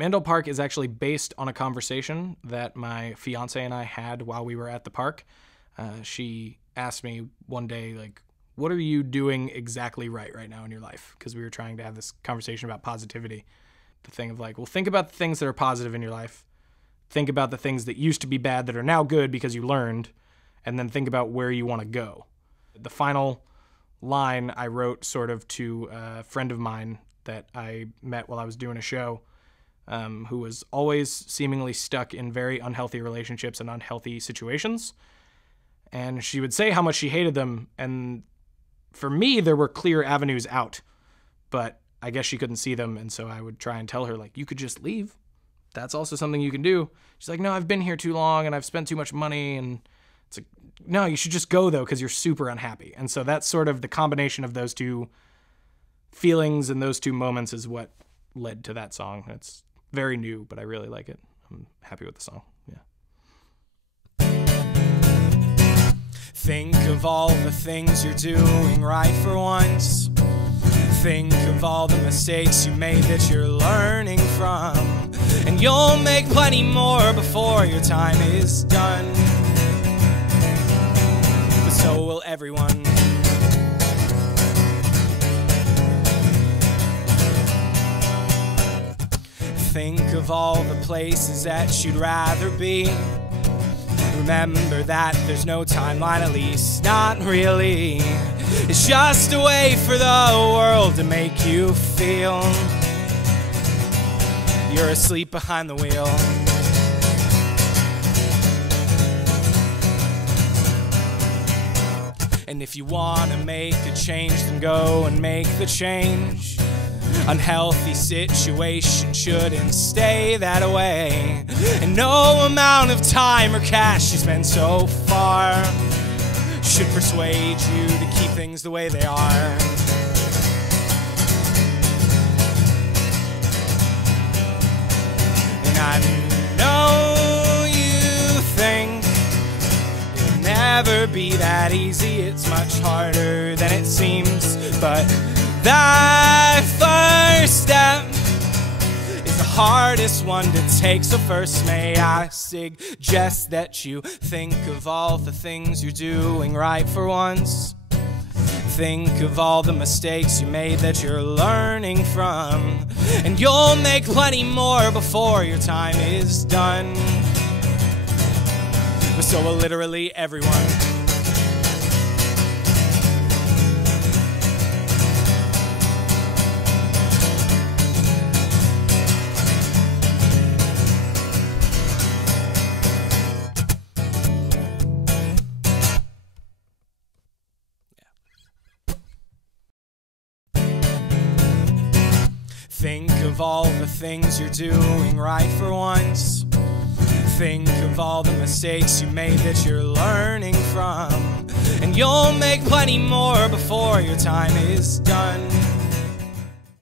Mandell Park is actually based on a conversation that my fiance and I had while we were at the park. She asked me one day, like, what are you doing exactly right now in your life? Because we were trying to have this conversation about positivity. The thing of like, well, think about the things that are positive in your life. Think about the things that used to be bad that are now good because you learned, and then think about where you want to go. The final line I wrote sort of to a friend of mine that I met while I was doing a show, who was always seemingly stuck in very unhealthy relationships and unhealthy situations. And she would say how much she hated them, and for me, there were clear avenues out, but I guess she couldn't see them, and so I would try and tell her, like, you could just leave. That's also something you can do. She's like, no, I've been here too long, and I've spent too much money, and it's like, no, you should just go, though, because you're super unhappy. And so that's sort of the combination of those two feelings and those two moments is what led to that song. It's very new, but I really like it. I'm happy with the song, yeah. Think of all the things you're doing right for once. Think of all the mistakes you made that you're learning from. And you'll make plenty more before your time is done. But so will everyone. Think of all the places that you'd rather be. Remember that there's no timeline, at least not really. It's just a way for the world to make you feel you're asleep behind the wheel. And if you want to make a change, then go and make the change. Unhealthy situation shouldn't stay that way. And no amount of time or cash you spend so far should persuade you to keep things the way they are. And I know you think it'll never be that easy. It's much harder than it seems, but that first step is the hardest one to take. So first may I suggest that you think of all the things you're doing right for once. Think of all the mistakes you made that you're learning from. And you'll make plenty more before your time is done. But so will literally everyone. Think of all the things you're doing right for once. Think of all the mistakes you made that you're learning from. And you'll make plenty more before your time is done.